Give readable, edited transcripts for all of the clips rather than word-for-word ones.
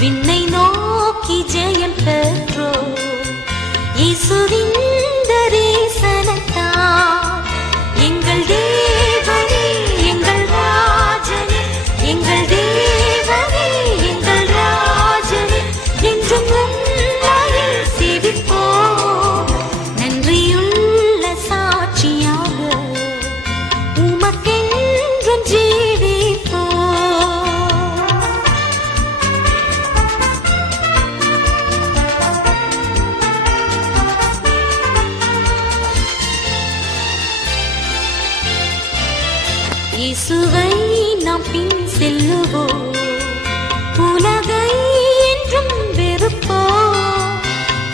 விண்ணை நோக்கி ஜெயம் பெற்றோ இயேசுவின் தரிசனத்தால் எங்கள் தேவனே எங்கள் ராஜனே எங்கள் தேவனே எங்கள் ராஜனே என்றும் உம்மையே சேவிப்போம் நன்றியுள்ள சாட்சியாக உமக்கென்றும் ஜீவிப்போம். இயேசுவை நாம் பின் செல்லுவோம் உலகை என்றும் வெறுப்போம்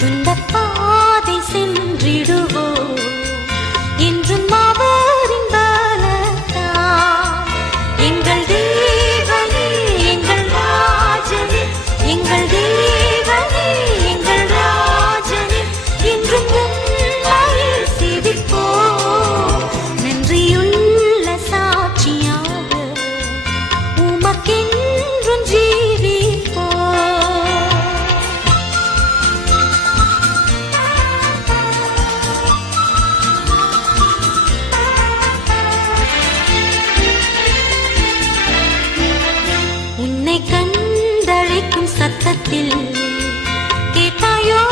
துன்பப்பாதை சென்றிடுவோம் என்றும் அவரின் பலத்தால் எங்கள் தேவனே எங்கள் ராஜனே எங்கள் தேவனே எங்கள் ராஜனே என்றும் உம்மையே சேவிப்போம் நன்றியுள்ள சாட்சியாக உமக்கென்றும் ஜீவிப்போம். உன்னை கண்டழைக்கும் சத்தத்தில் கேட்டாயோ